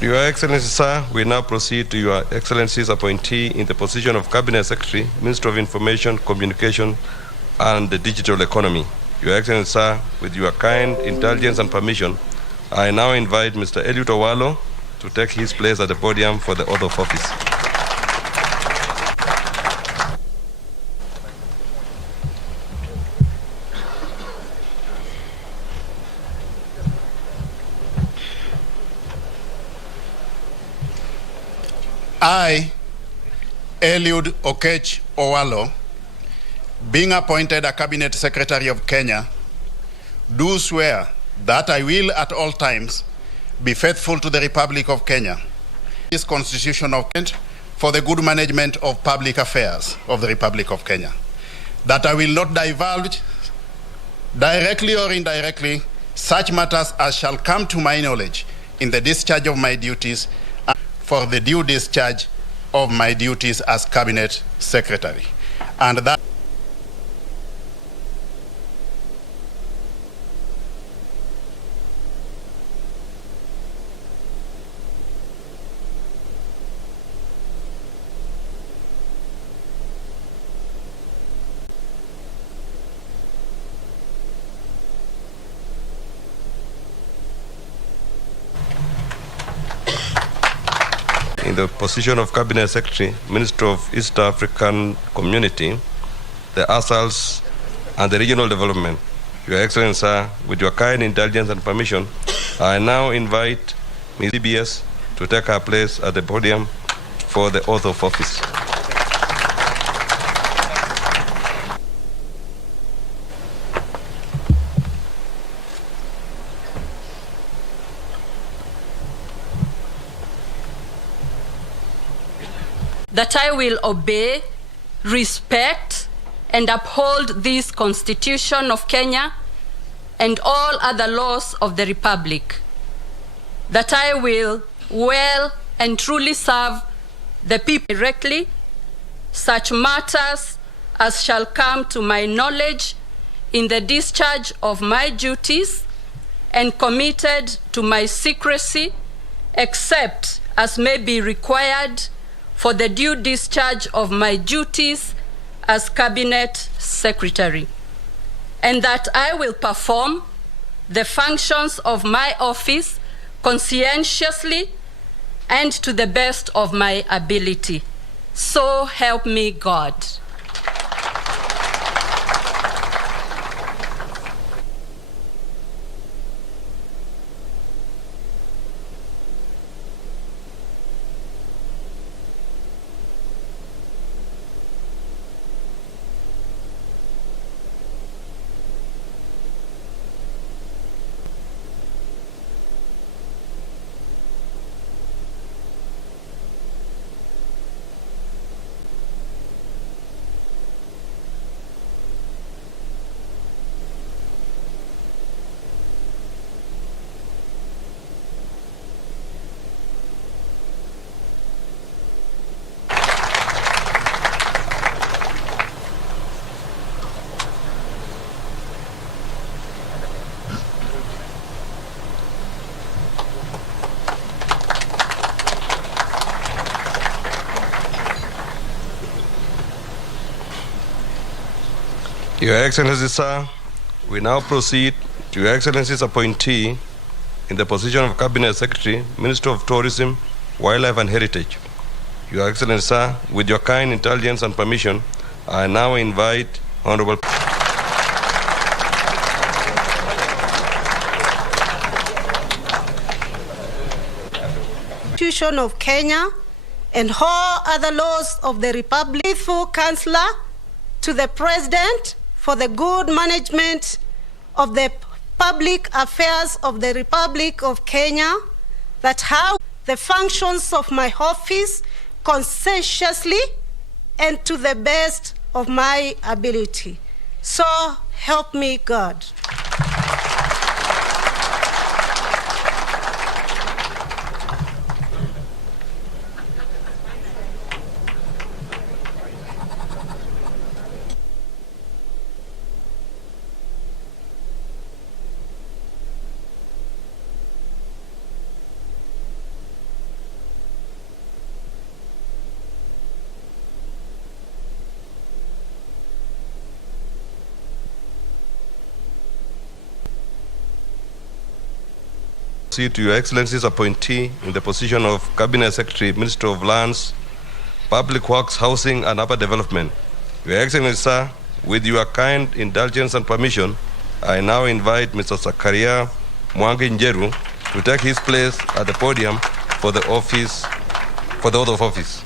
Your Excellency, sir, we now proceed to Your Excellency's appointee in the position of Cabinet Secretary, Minister of Information, Communication, and the Digital Economy. Your Excellency, sir, with your kind indulgence and permission, I now invite Mr. Ruto'S to take his place at the podium for the oath of office. I, Eliud Okech Owalo, being appointed a Cabinet Secretary of Kenya, do swear that I will at all times be faithful to the Republic of Kenya, this Constitution of Kenya, for the good management of public affairs of the Republic of Kenya, that I will not divulge directly or indirectly such matters as shall come to my knowledge in the discharge of my duties for the due discharge of my duties as Cabinet Secretary. And that in the position of Cabinet Secretary, Minister of East African Community, the ASALs, and the Regional Development. Your Excellency, sir, with your kind indulgence and permission, I now invite Ms. CBS to take her place at the podium for the oath of office. That I will obey, respect, and uphold this Constitution of Kenya and all other laws of the Republic. That I will well and truly serve the people directly, such matters as shall come to my knowledge in the discharge of my duties, and committed to my secrecy, except as may be required for the due discharge of my duties as Cabinet Secretary, and that I will perform the functions of my office conscientiously and to the best of my ability. So help me God. Your Excellency, sir, we now proceed to Your Excellency's appointee in the position of Cabinet Secretary, Minister of Tourism, Wildlife and Heritage. Your Excellency, sir, with your kind indulgence and permission, I now invite Honorable Constitution of Kenya and all other laws of the Republic. Faithful Counselor to the President for the good management of the public affairs of the Republic of Kenya, that how the functions of my office conscientiously and to the best of my ability. So help me God. proceed to Your Excellency's appointee in the position of Cabinet Secretary, Minister of Lands, Public Works, Housing and Urban Development. Your Excellency, sir, with your kind indulgence and permission, I now invite Mr. Zakaria Mwangi Njeru to take his place at the podium for the oath of office.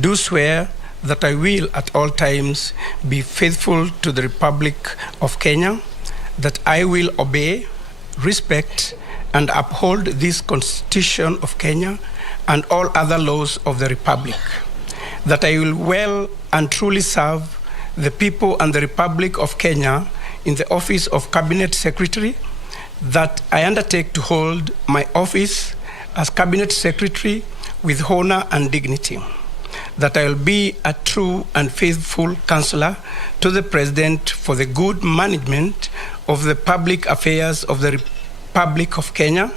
Do swear that I will at all times be faithful to the Republic of Kenya, that I will obey, respect, and uphold this Constitution of Kenya and all other laws of the Republic, that I will well and truly serve the people and the Republic of Kenya in the office of Cabinet Secretary, that I undertake to hold my office as Cabinet Secretary with honor and dignity, that I will be a true and faithful counselor to the President for the good management of the public affairs of the Republic of Kenya,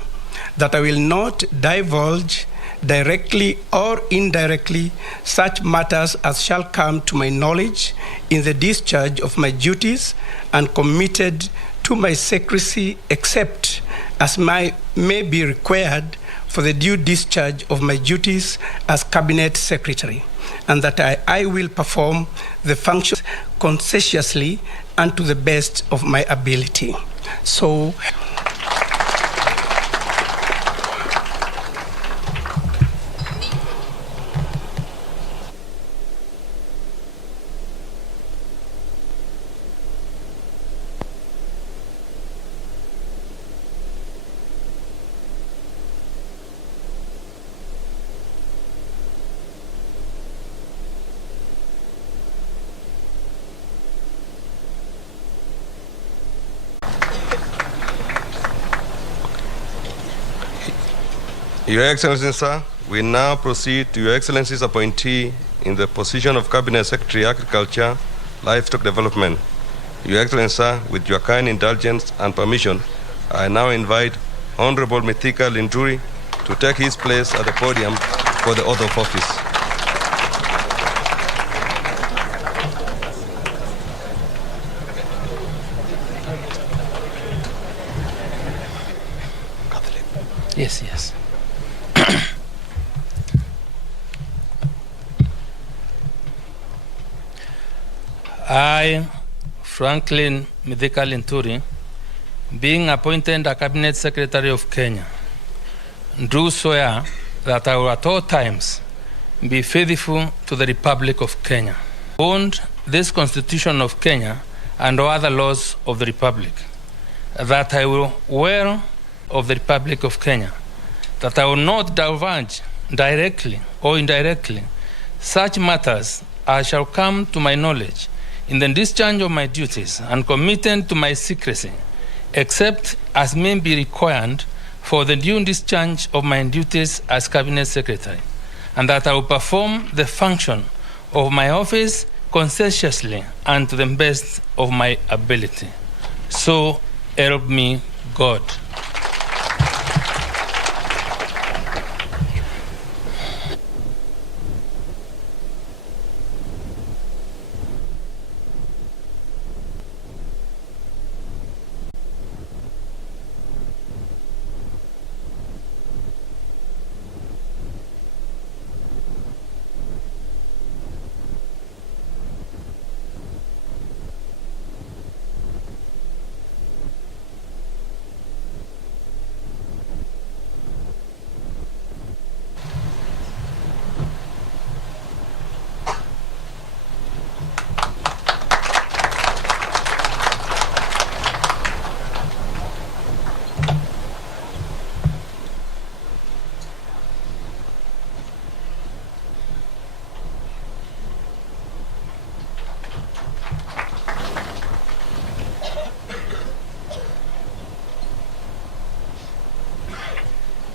that I will not divulge directly or indirectly such matters as shall come to my knowledge in the discharge of my duties and committed to my secrecy except as may be required for the due discharge of my duties as Cabinet Secretary, and that I will perform the functions conscientiously and to the best of my ability. So, Your Excellency, sir, we now proceed to Your Excellency's appointee in the position of Cabinet Secretary, Agriculture, Livestock Development. Your Excellency, sir, with your kind indulgence and permission, I now invite Honorable Mithika Linturi to take his place at the podium for the oath of office. Yes. I, Franklin Mithika Linturi, being appointed a Cabinet Secretary of Kenya, do swear that I will at all times be faithful to the Republic of Kenya, uphold this Constitution of Kenya and all other laws of the Republic, that I will well of the Republic of Kenya, that I will not divulge directly or indirectly such matters as shall come to my knowledge in the discharge of my duties and committed to my secrecy, except as may be required for the due discharge of my duties as Cabinet Secretary, and that I will perform the function of my office conscientiously and to the best of my ability. So help me God.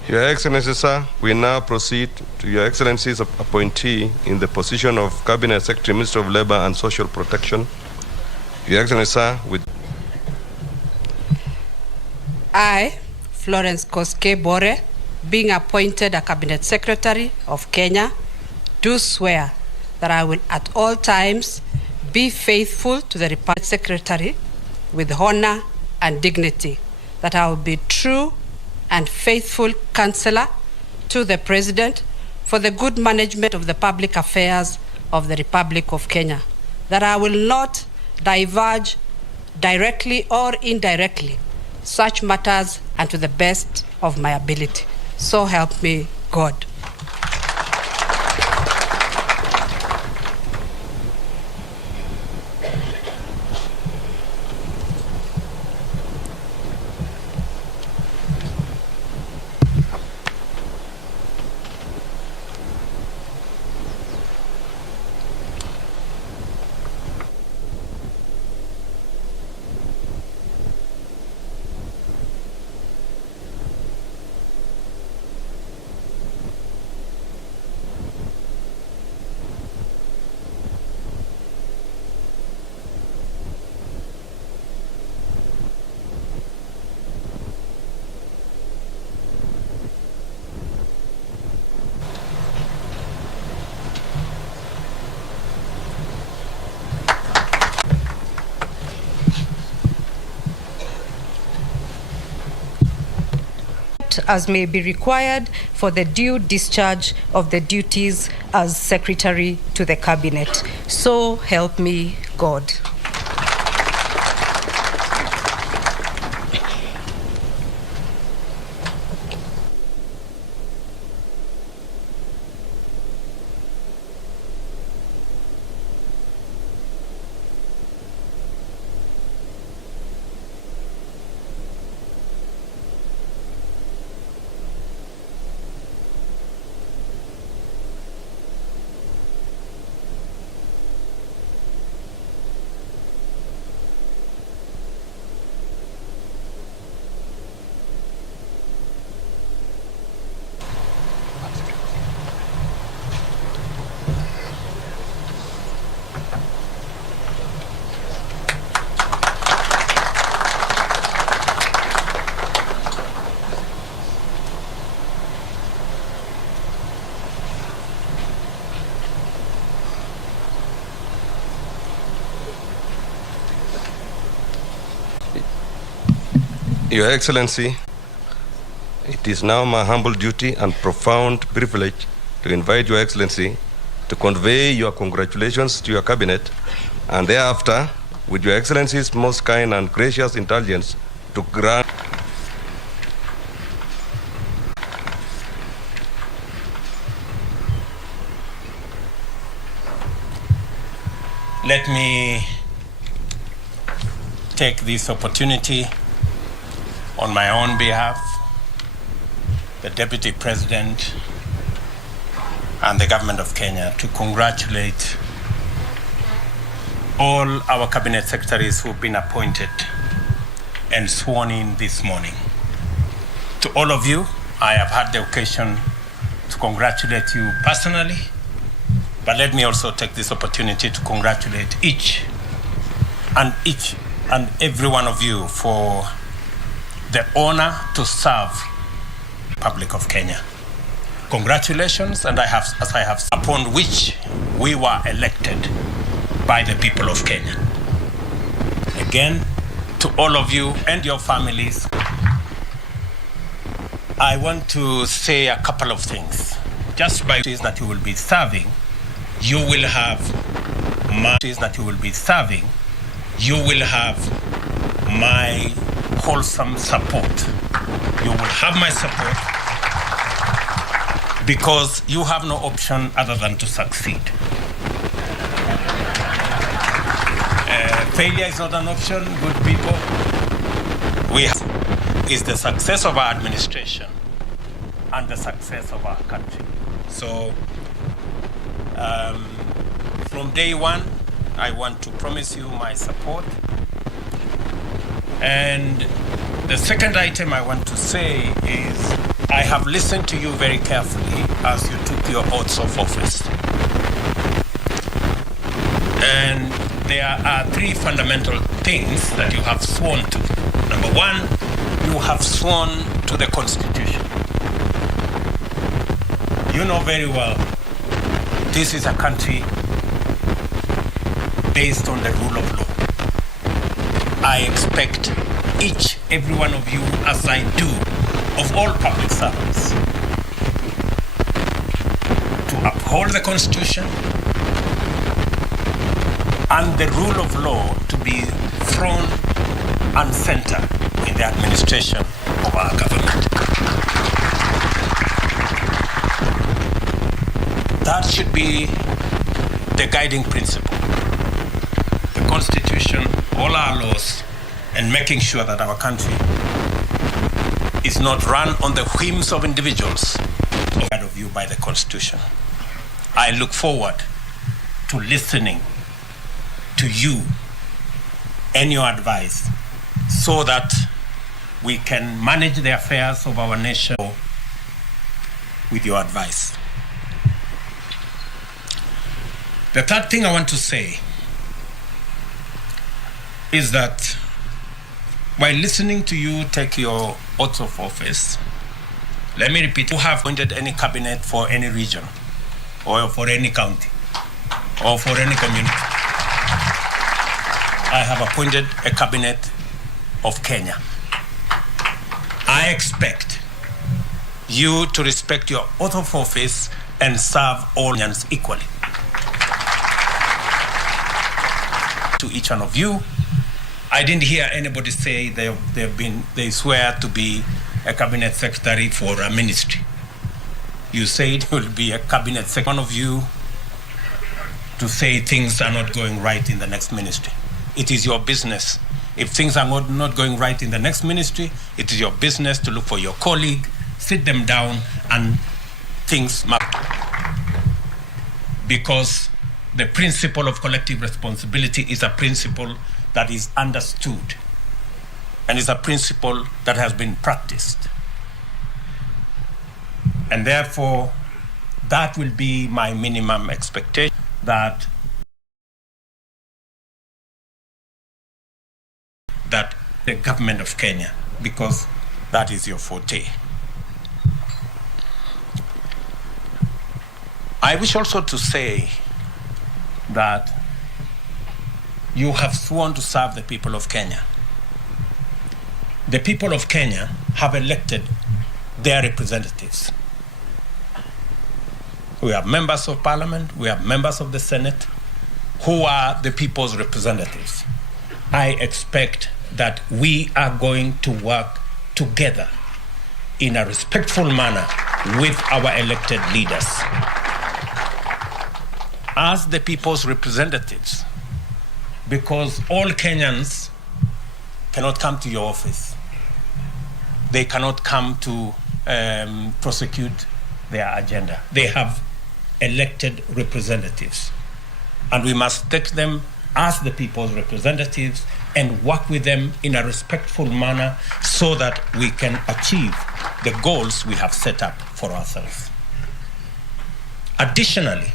Your Excellency, sir, we now proceed to Your Excellency's appointee in the position of Cabinet Secretary, Minister of Labor and Social Protection. Your Excellency, sir, with... I, Florence Koske Bore, being appointed a Cabinet Secretary of Kenya, do swear that I will at all times be faithful to the Republic Secretary with honor and dignity, that I will be true and faithful counselor to the President for the good management of the public affairs of the Republic of Kenya, that I will not diverge directly or indirectly such matters and to the best of my ability. So help me God. As may be required for the due discharge of the duties as Secretary to the Cabinet. So help me God. Your Excellency, it is now my humble duty and profound privilege to invite Your Excellency to convey your congratulations to your Cabinet, and thereafter, with Your Excellency's most kind and gracious indulgence, to grant. Let me take this opportunity on my own behalf, the Deputy President and the Government of Kenya, to congratulate all our Cabinet Secretaries who've been appointed and sworn in this morning. To all of you, I have had the occasion to congratulate you personally, but let me also take this opportunity to congratulate each and every one of you for the honor to serve the Republic of Kenya. Congratulations, and upon which we were elected by the people of Kenya. Again, to all of you and your families, I want to say a couple of things. Just by it is that you will be serving, you will have my wholesome support. You will have my support because you have no option other than to succeed. Failure is not an option, good people. Is the success of our administration and the success of our country. So, from day one, I want to promise you my support. And the second item I want to say is I have listened to you very carefully as you took your oaths of office. And there are three fundamental things that you have sworn to. Number one, you have sworn to the Constitution. You know very well, this is a country based on the rule of law. I expect every one of you, as I do, of all public servants, to uphold the Constitution and the rule of law to be front and center in the administration of our government. That should be the guiding principle. The Constitution, all our laws, and making sure that our country is not run on the whims of individuals, but of you by the Constitution. I look forward to listening to you and your advice so that we can manage the affairs of our nation with your advice. The third thing I want to say is that while listening to you take your oath of office, let me repeat, you have appointed any cabinet for any region or for any county or for any community. I have appointed a cabinet of Kenya. I expect you to respect your oath of office and serve all Kenyans equally. To each one of you, I didn't hear anybody say they swear to be a cabinet secretary for a ministry. You said you will be a cabinet secretary. One of you to say things are not going right in the next ministry. It is your business. If things are not going right in the next ministry, it is your business to look for your colleague, sit them down, and things must. Because the principle of collective responsibility is a principle that is understood and is a principle that has been practiced. And therefore, that will be my minimum expectation, that the government of Kenya, because that is your forte. I wish also to say that you have sworn to serve the people of Kenya. The people of Kenya have elected their representatives. We have members of parliament, we have members of the Senate, who are the people's representatives. I expect that we are going to work together in a respectful manner with our elected leaders. As the people's representatives, because all Kenyans cannot come to your office. They cannot come to prosecute their agenda. They have elected representatives. And we must take them as the people's representatives and work with them in a respectful manner so that we can achieve the goals we have set up for ourselves. Additionally,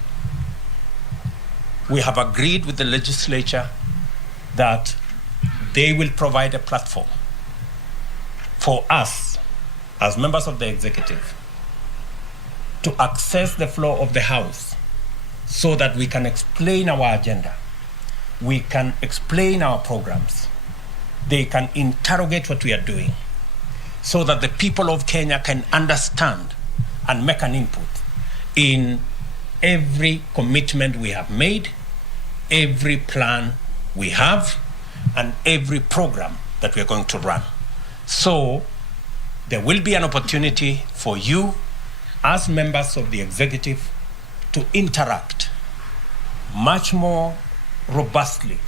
we have agreed with the legislature that they will provide a platform for us as members of the executive to access the floor of the House so that we can explain our agenda. We can explain our programs. They can interrogate what we are doing so that the people of Kenya can understand and make an input in every commitment we have made, every plan we have, and every program that we're going to run. So there will be an opportunity for you as members of the executive to interact much more robustly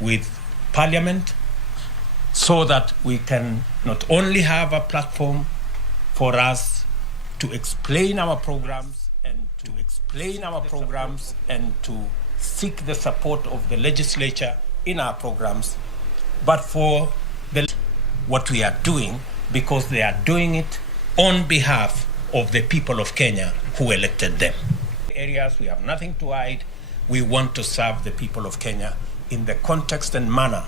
with Parliament so that we can not only have a platform for us to explain our programs and to seek the support of the legislature in our programs, but for what we are doing, because they are doing it on behalf of the people of Kenya who elected them. Areas we have nothing to hide. We want to serve the people of Kenya in the context and manner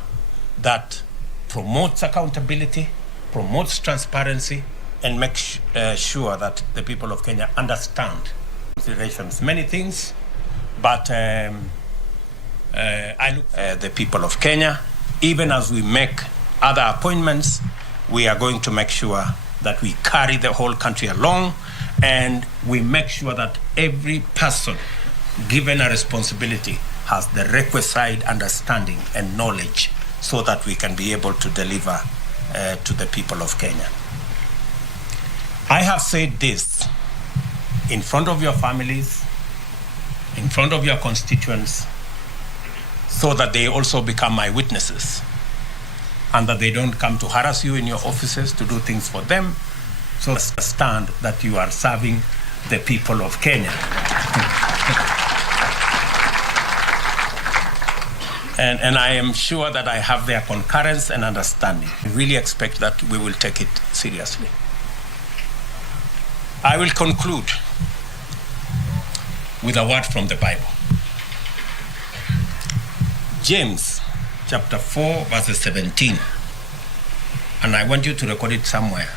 that promotes accountability, promotes transparency, and makes sure that the people of Kenya understand considerations, many things, but I look the people of Kenya, even as we make other appointments, we are going to make sure that we carry the whole country along, and we make sure that every person given a responsibility has the requisite understanding and knowledge so that we can be able to deliver to the people of Kenya. I have said this in front of your families, in front of your constituents, so that they also become my witnesses, and that they don't come to harass you in your offices to do things for them, so understand that you are serving the people of Kenya. And I am sure that I have their concurrence and understanding. I really expect that we will take it seriously. I will conclude with a word from the Bible. James chapter 4, verses 17. And I want you to record it somewhere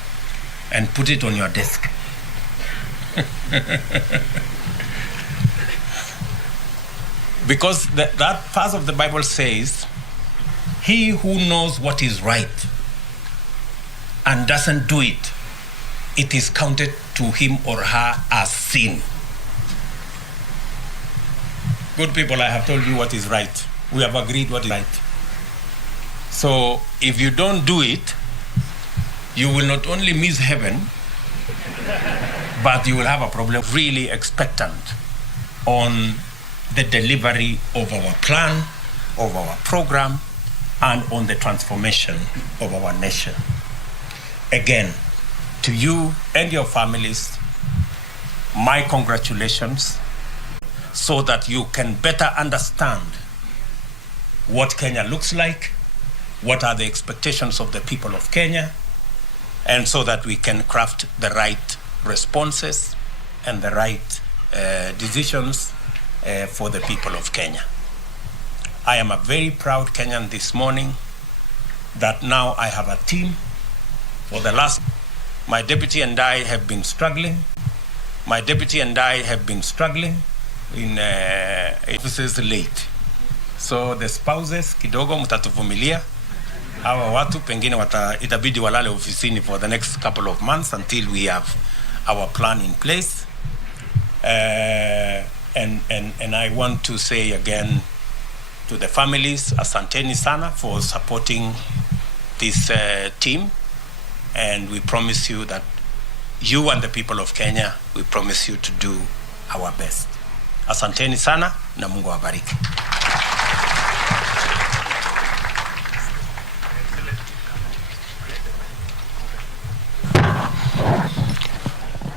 and put it on your desk. Because that part of the Bible says, he who knows what is right and doesn't do it, it is counted to him or her as sin. Good people, I have told you what is right. We have agreed what is right. So if you don't do it, you will not only miss heaven, but you will have a problem. Really expectant on the delivery of our plan, of our program, and on the transformation of our nation. Again, to you and your families, my congratulations, so that you can better understand what Kenya looks like, what are the expectations of the people of Kenya, and so that we can craft the right responses and the right decisions for the people of Kenya. I am a very proud Kenyan this morning that now I have a team. For the last, my deputy and I have been struggling. My deputy and I have been struggling in offices late. So the spouses, kidogo mtatuvumilia. Hawa watu pengine itabidi walale ofisini for the next couple of months until we have our plan in place. And I want to say again to the families, asanteni sana for supporting this team. And we promise you that you and the people of Kenya, we promise you to do our best. Asanteni sana na Mungu awabariki.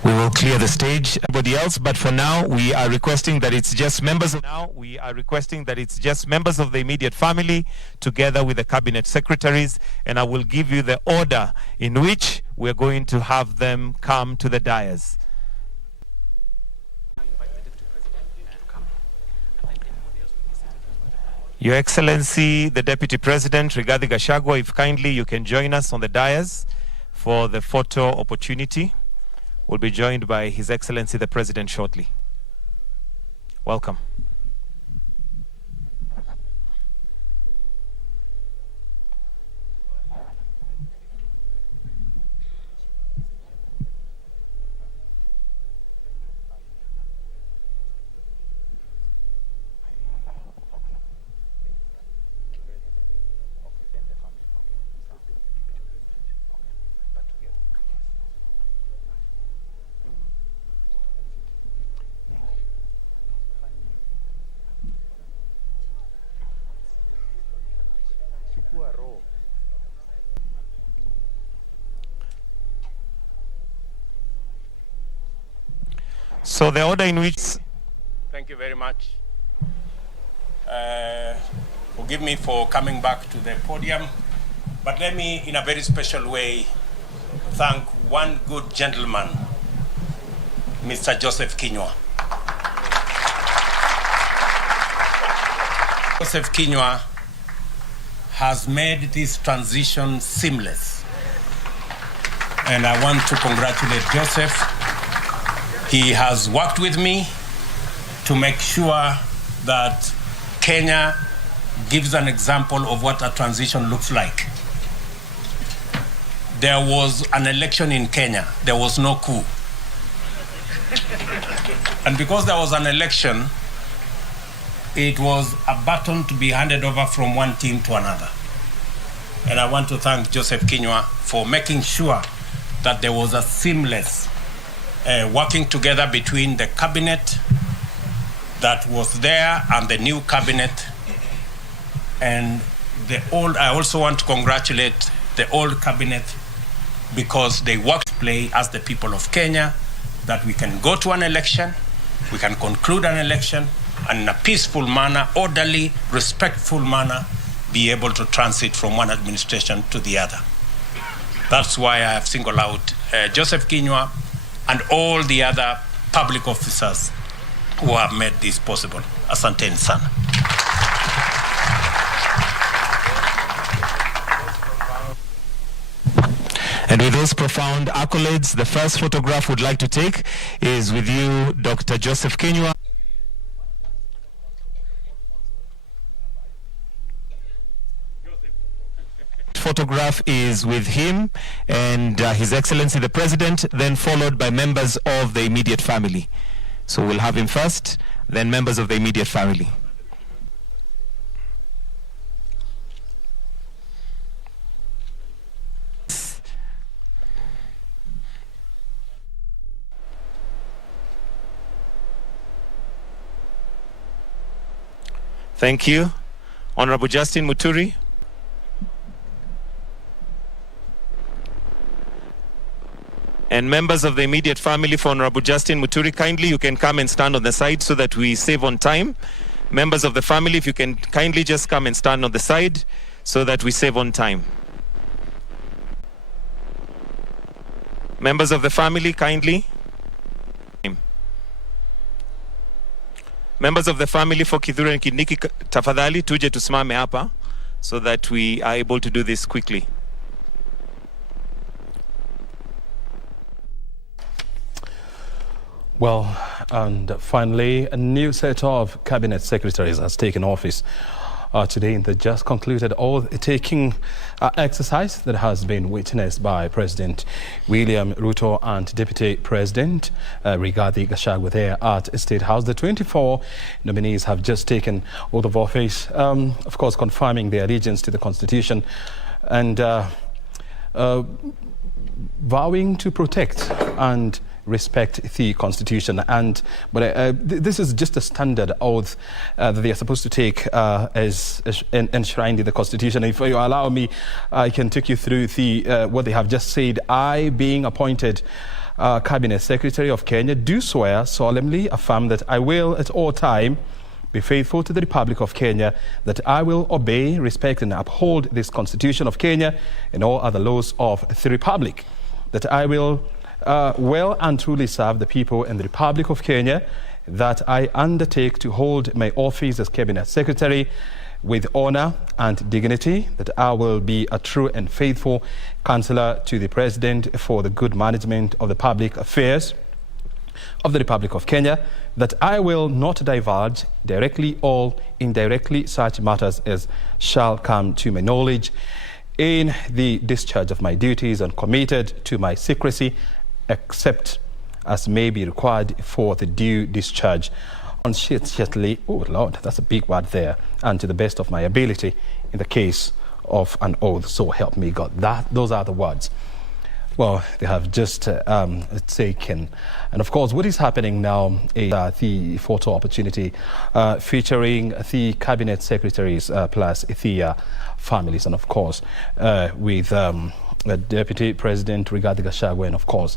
We will clear the stage, everybody else, but for now we are requesting that it's just members of the immediate family together with the cabinet secretaries, and I will give you the order in which we're going to have them come to the dais. Your Excellency, the Deputy President, Rigathi Gachagua, if kindly you can join us on the dais for the photo opportunity. We'll be joined by His Excellency the President shortly. Welcome. So the order in which... Thank you very much. Forgive me for coming back to the podium, but let me, in a very special way, thank one good gentleman, Mr. Joseph Kinyua. Joseph Kinyua has made this transition seamless, and I want to congratulate Joseph. He has worked with me to make sure that Kenya gives an example of what a transition looks like. there was an election in Kenya. There was no coup. And because there was an election, it was a baton to be handed over from one team to another. And I want to thank Joseph Kinyua for making sure that there was a seamless working together between the cabinet that was there and the new cabinet. And I also want to congratulate the old cabinet because they worked to play as the people of Kenya, that we can go to an election, we can conclude an election, and in a peaceful manner, orderly, respectful manner, be able to transit from one administration to the other. That's why I have singled out Joseph Kinyua and all the other public officers who have made this possible. Asanteni sana. And with those profound accolades, the first photograph we'd like to take is with you, Dr. Joseph Kinyua. Photograph is with him and His Excellency the President, then followed by members of the immediate family. So we'll have him first, then members of the immediate family. Thank you. Honorable Justin Muturi. And members of the immediate family for Honorable Justin Muturi, kindly you can come and stand on the side so that we save on time. Members of the family, if you can kindly just come and stand on the side so that we save on time. Members of the family, kindly. Members of the family for Kithure and Kindiki, tafadhali tuje tusimame hapa so that we are able to do this quickly. Well, and finally, a new set of cabinet secretaries has taken office today in the just concluded oath-taking exercise that has been witnessed by President William Ruto and Deputy President Rigathi Gachagua there at State House. The 24 nominees have just taken oath of office, of course confirming their allegiance to the Constitution and vowing to protect and respect the Constitution. But this is just a standard oath that they are supposed to take as enshrined in the Constitution. If you allow me, I can take you through what they have just said. I, being appointed Cabinet Secretary of Kenya, do swear solemnly affirm that I will at all time be faithful to the Republic of Kenya, that I will obey, respect and uphold this Constitution of Kenya and all other laws of the Republic, that I will well and truly serve the people and the Republic of Kenya, that I undertake to hold my office as Cabinet Secretary with honor and dignity, that I will be a true and faithful counselor to the President for the good management of the public affairs of the Republic of Kenya, that I will not divulge directly or indirectly such matters as shall come to my knowledge in the discharge of my duties, and committed to my secrecy except as may be required for the due discharge conscientiously, oh Lord, that's a big word there, and to the best of my ability in the case of an oath, so help me God. Those are the words. Well, they have just taken. And of course, what is happening now is the photo opportunity featuring the cabinet secretaries plus the families, and of course with Deputy President Rigathi Gachagua and of course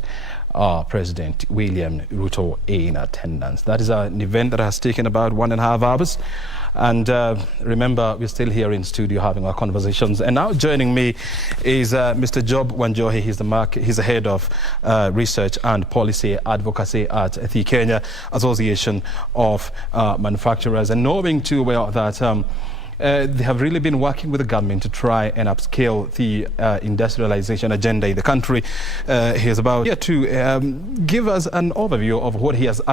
President William Ruto in attendance. That is an event that has taken about 1.5 hours. And remember, we're still here in studio having our conversations. And now joining me is Mr. Job Wanjohi. He's the head of research and policy advocacy at the Kenya Association of Manufacturers. And knowing too well that they have really been working with the government to try and upscale the industrialization agenda in the country. He is about here to give us an overview of what he has